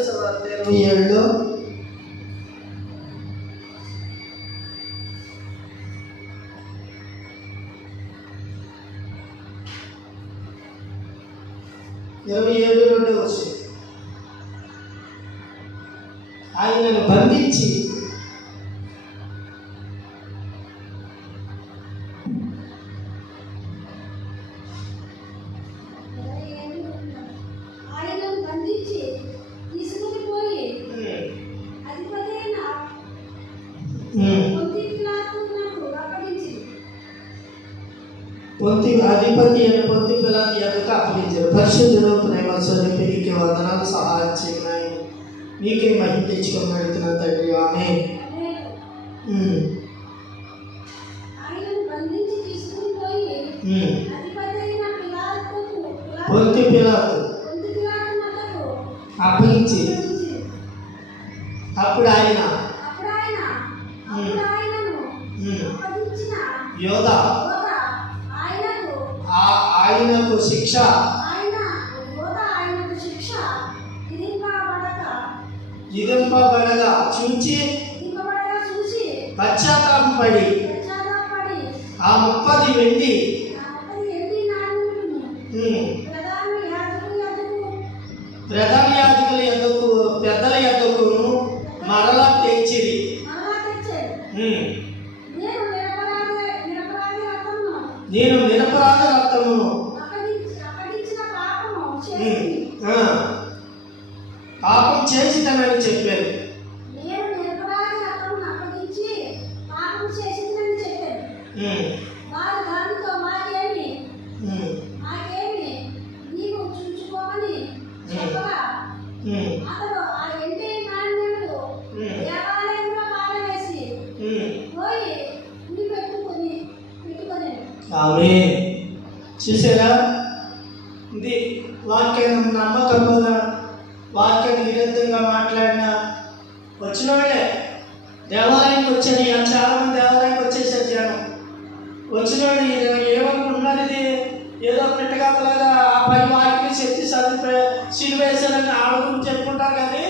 27 27 వచ్చి ఆయనను బంధించి తీసుకుని పోయి అధిపతి అయిన పొంతి పిలాతు యొద్దకు అప్పగించారు. పరిశుద్ధుడు ప్రేమ స్వరూపినికి వందనాలు. సహాయం చేయనాయి నీకే మహిమ తెచ్చుకొని అడుగుతున్నా తండ్రి. ఆమేన్. పొంతి పిలాతు అప్పగించి అప్పుడు ఆయన యోధా ఆయనకు శిక్ష విధింపబడగా చూచి పశ్చాత్తాపడి ఆ 30 వెండి ప్రధాన యాజకుల యొద్దకు పెద్దల యొద్దకును మరలా తెచ్చిరి. నేను నిరపరాధ రక్తమును పాపం చేసిదనని చెప్పారు. ఆమేన్. చూసారా, ఇది వాక్యం నమ్మకంగా వాక్యానికి విరుద్ధంగా మాట్లాడిన వచ్చిన వాళ్ళే దేవాలయానికి వచ్చారు. చాలా మంది దేవాలయానికి వచ్చేసారు. జనం వచ్చిన వాళ్ళు ఏమనుకుంటున్నారు, ఇది ఏదో పెట్టగలగా ఆ పై వాక్యం శక్తి సిలువేశారని ఆడుకుని చెప్పుకుంటారు. కానీ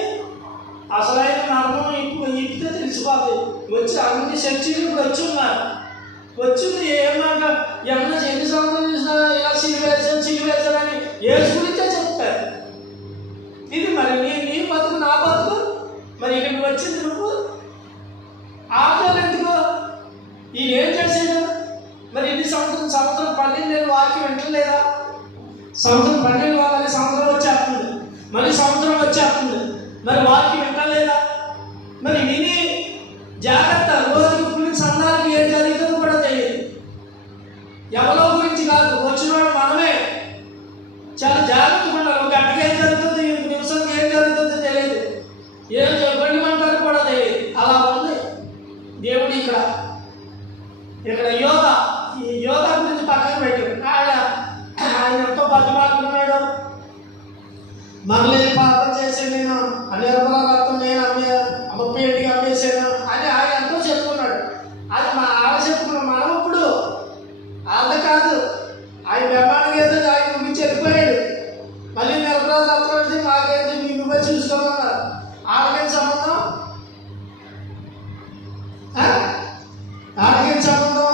అసలైన నమ్మకం ఇప్పుడే తెలిసిపోతుంది. వచ్చి అన్ని చర్చలు ఇప్పుడు వచ్చి ఉన్నారు. వచ్చింది ఏమన్నా ఎన్ని సంవత్సరాలు చూసినా ఇలా సిలువేశారని ఏసు గురించే చెప్తారు. ఇది మరి నీ బతుకు నా బతుకు. మరి ఇక్కడికి వచ్చింది నువ్వు ఆటలు ఎందుకు? ఈయన ఏం చేశాడు? మరి ఇన్ని సంవత్సరం 12 వాక్యం వింటలేదా? సంవత్సరం 12 వాళ్ళని సంవత్సరం వచ్చేస్తుంది, మళ్ళీ సంవత్సరం వచ్చేస్తుంది. మరి వాక్యం వింటలేదా? మరి విని జాగ్రత్త. రోజుకి సంఘానికి ఏం జరుగుతుందో కూడా తెలియదు. ఎవరో గురించి కాదు, వచ్చినవాడు మనమే. చాలా జాగ్రత్తగా ఉండాలి. ఒక గంటకి ఏం జరుగుతుంది, నిమిషంకి ఏం జరుగుతుందో తెలియదు. ఏం చెప్పమంటారు కూడా తెలియదు. అలా ఉంది దేవుడు. ఇక్కడ ఈ యోధ గురించి పక్కన పెట్టాడు. ఆయన ఎంతో బతిమాలుకున్నాడు. మనల్ని పాపం చేశాను నేను, నిరపరాధ రక్తం నేను 30 అమ్మేశాను అని ఆయన ఎంతో చెప్పుకున్నాడు. అది ఆడ చెప్పుకున్నాం. మనం ఇప్పుడు అంత కాదు. ఆయన బ్రహ్మాండం ఏదో ఆయన ముగించి వెళ్ళిపోయాడు. మళ్ళీ నిరపరాధ రక్తం మాకేంటి, మీ నువ్వే చూసుకోమన్నారు. ఆడకేం సంబంధం? ఆడకేం సంబంధం?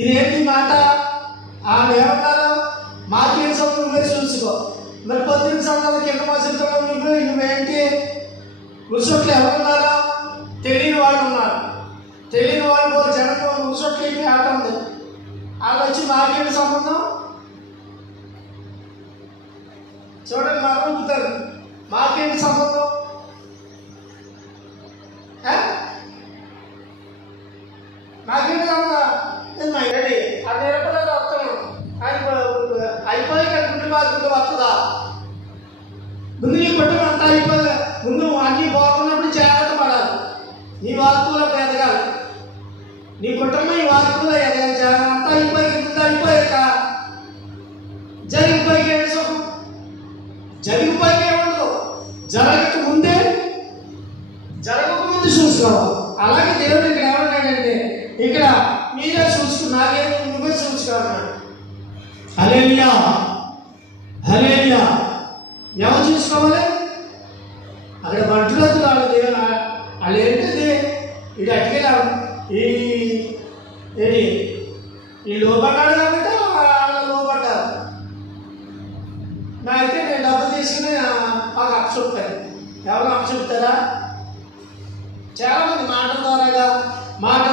ఇదేంటి మాట? ఆడ ఏమన్నారు? మాకేం సంబంధం, నువ్వే చూసుకో. మరి 18 సంవత్సరాల కింద మసలుతో నువ్వేంటి? ముసొట్లు ఎవరున్నారా? తెలియని వాళ్ళు ఉన్నారు. తెలియని వాళ్ళు పోయి జనం ముసొట్లకి ఆట ఉంది. వాళ్ళు వచ్చి మాకేంటి సంబంధం? చూడండి, మాకు ఊపుతారు. మాకేంటి సంబంధం? మాకేంటి సంబంధం? రెడీ ఆ నిరపరాధ వస్తాను ఆయన అయిపోయి గుండె బాధకుంటూ వస్తుందా? ముందు నీ కుటుంబం అంతా అయిపోయి ముందు అన్నీ బాగున్నప్పుడు జాగ్రత్త పడాలి. నీ వార్తలో ఎదగాలి. నీ కుటుంబం ఈ వార్తలో ఎదగాలి. అంతా అయిపోయాక జరిగిపోయి ఏడు సుఖం. జరిగిపోయి ఏముండదు. జరగకముందు చూసుకోవాలి. అలాగే దేవుడు ఇక్కడ ఏమన్నాడంటే, ఇక్కడ మీరే చూసుకుని నాకేమో నువ్వే చూసుకోవాలన్నాడు. హల్లెలూయా, హల్లెలూయా. ఎవరు చూసుకోవాలి? అక్కడ మంటలోకి వాళ్ళు ఏంటిది ఇది అట్టిగా ఈ లోపడ్డాడు కాబట్టి వాళ్ళు లోపడ్డారు. అయితే నేను డబ్బు తీసుకుని మాకు అప్పచెప్తాను. ఎవరు అప్పచెప్తారా? చాలామంది మాటల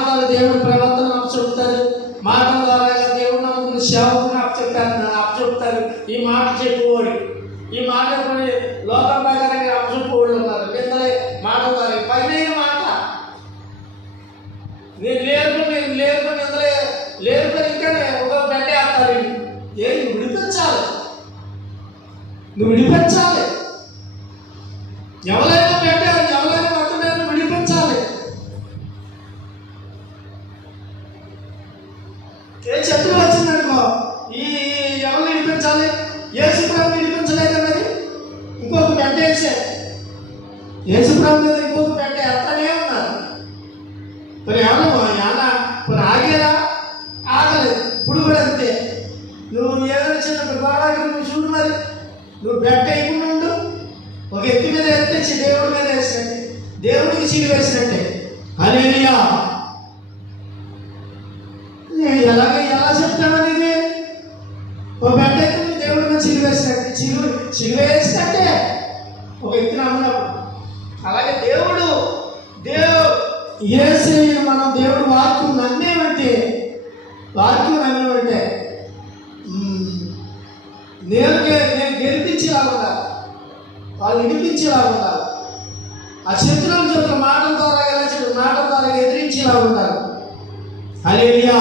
ద్వారా దేవుడి ప్రవర్తన అప్పచెప్తారు. మాటల ద్వారా దేవుడు నమ్ముకుని సేవకుని అప్పచెప్తారు. ఈ మాట చెప్పుకోడు, ఈ మాట చెప్పని లోకం ప్రకారంగా అప్పచెప్పుకోళ్ళు ఉన్నారు. నిందలే మాట ద్వారా పైన మాట నేను లేరుకొని నిందలే లేరుకొని ఇంకానే ఒక బెడ్డ వేస్తారు. నువ్వు విడిపించాలి. ఎవరైనా పెట్టారు, ఎవరైనా మొత్తమైన విడిపించాలి. ఏ శత్రువు వచ్చిందనుకో ఎవరు విడిపించాలి? యేసుప్రభు విడిపించలేదు మరి ఇంకొక పెట్ట వేసారు. యేసుప్రభు మీద ఇంకొక పెట్ట ఎత్తనే ఉన్నారు. మరి ఎవరు ఆగారా? ఆగలేదు. ఇప్పుడు కూడా అంతే. నువ్వు ఏదైనా చిన్న గోడకి నువ్వు చూడు, మరి నువ్వు బెట్ట వేయకుండా ఉండు. ఒక ఎత్తి మీద ఎత్తి దేవుడి మీద వేసినట్టే, దేవుడికి చీలి వేసినట్టే. హల్లెలూయా. ఎలా చెప్తామని ఇది ఒక బెట్ట ఎత్తి దేవుడి మీద చీలి వేసినట్టే, చీలి వేసినట్టే ఒక ఎత్తిన అన్నప్పుడు. అలాగే యేసు మనం దేవుడు వాక్యం నమ్మేమంటే నేను గెలిపించేలా ఉండాలి, వాళ్ళు వినిపించేలా ఉండాలి. ఆ శత్రువుల యొక్క మాటల ద్వారా ఎదిరించేలా ఉండాలి. హల్లెలూయా.